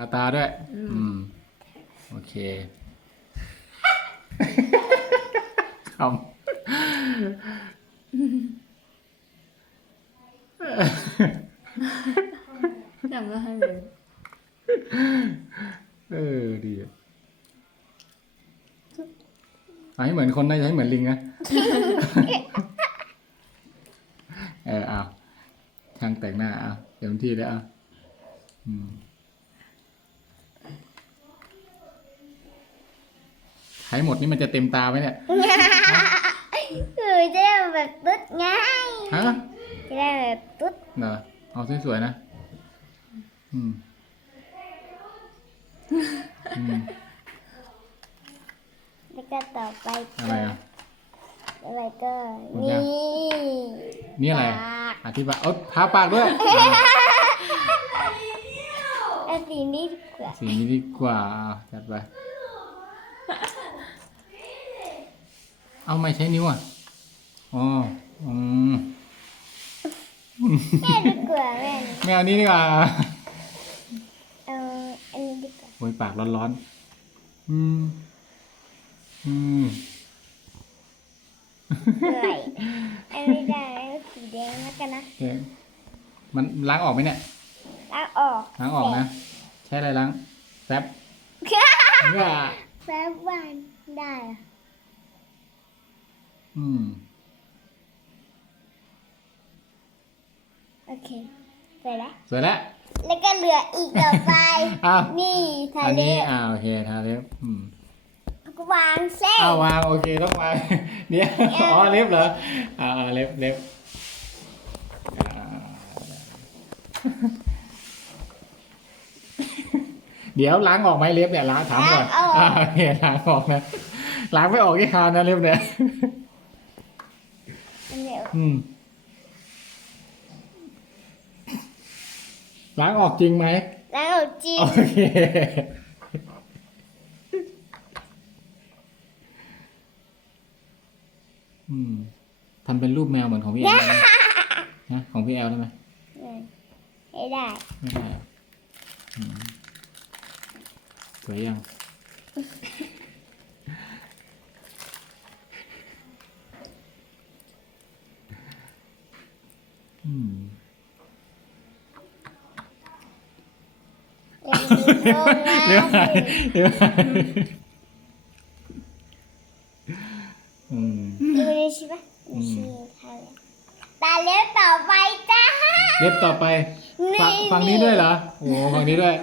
าตาด้วย อืม โอเคทำจำได้เลยเออ ดีอะเอาให้เหมือนคนได้ให้เหมือนลิงนะ เออเอาช่างแต่งหน้าเอาเต็มที่แล้วเอาอืม ใช้หมดนี่มันจะเต็มตาไหมเนี่ยคือจะได้แบบตุ๊ดไงฮะจะได้แบบตุ๊ดเหรอเอาสวยๆนะ อืมอืมแล้วก็ต่อไปอะไรอะต่อไปก็หมดนี่ยังนี่อะไรปากอธิบายเอ้ทาปากด้วยเอาสีนี้ดีกว่าสีนี้ดีกว่าเอาจัดไป เอาไม่ใช้นิ้วอะ อ๋อ อืมแม่ดีกว่าแม่ไม่เอานี้ดีกว่าเอาอันนี้ดีกว่าโอ้ยปากร้อนๆ อืม อืมอะไรอันนี้ได้แล้วสีแดงแล้วกันนะโอเคมันล้างออกไหมเนี่ย ล้างออก ล้างออกนะ ใช้อะไรล้างแฟบเนี่ยแป๊บวันได้ อะอืม โอเคเสร็จแล้ว สวยแล้ว แล้วก็เหลืออีกต่อไป อ้าว นี่ทะอันเลนี้อ่าโอเคทาเล็บอืมก็วางเส้น อ้าววางโอเคต้องวาง เดี๋ยวอ๋อเล็บเหรออ่าอ่าเล็บเล็บอ่าเดี๋ยวล้างออกไหมเล็บเนี่ยล้างถามก่อนล้างออก อ่าโอเคล้างออกนะล้างไม่ออกที่คานนะเล็บเนี่ย อันนี้อืมล้างออกจริงไหมล้างออกจริง โอเค อืมทำเป็นรูปแมวเหมือนของพี่แอลได้ไหมนะของพี่แอลได้ไหมให้ได้ ไม่ได้อะอืมสวยยัง อืมยังมีโครงงาเรื่องอะไรเรื่องอะไรอืมดูในช่ปะอืมนี่ทะเลตาเล็บต่อไปจ้า เล็บต่อไปนี่ฝั่งฝั่งนี้ด้วยเหรอ โอ้โหฝั่งนี้ด้วย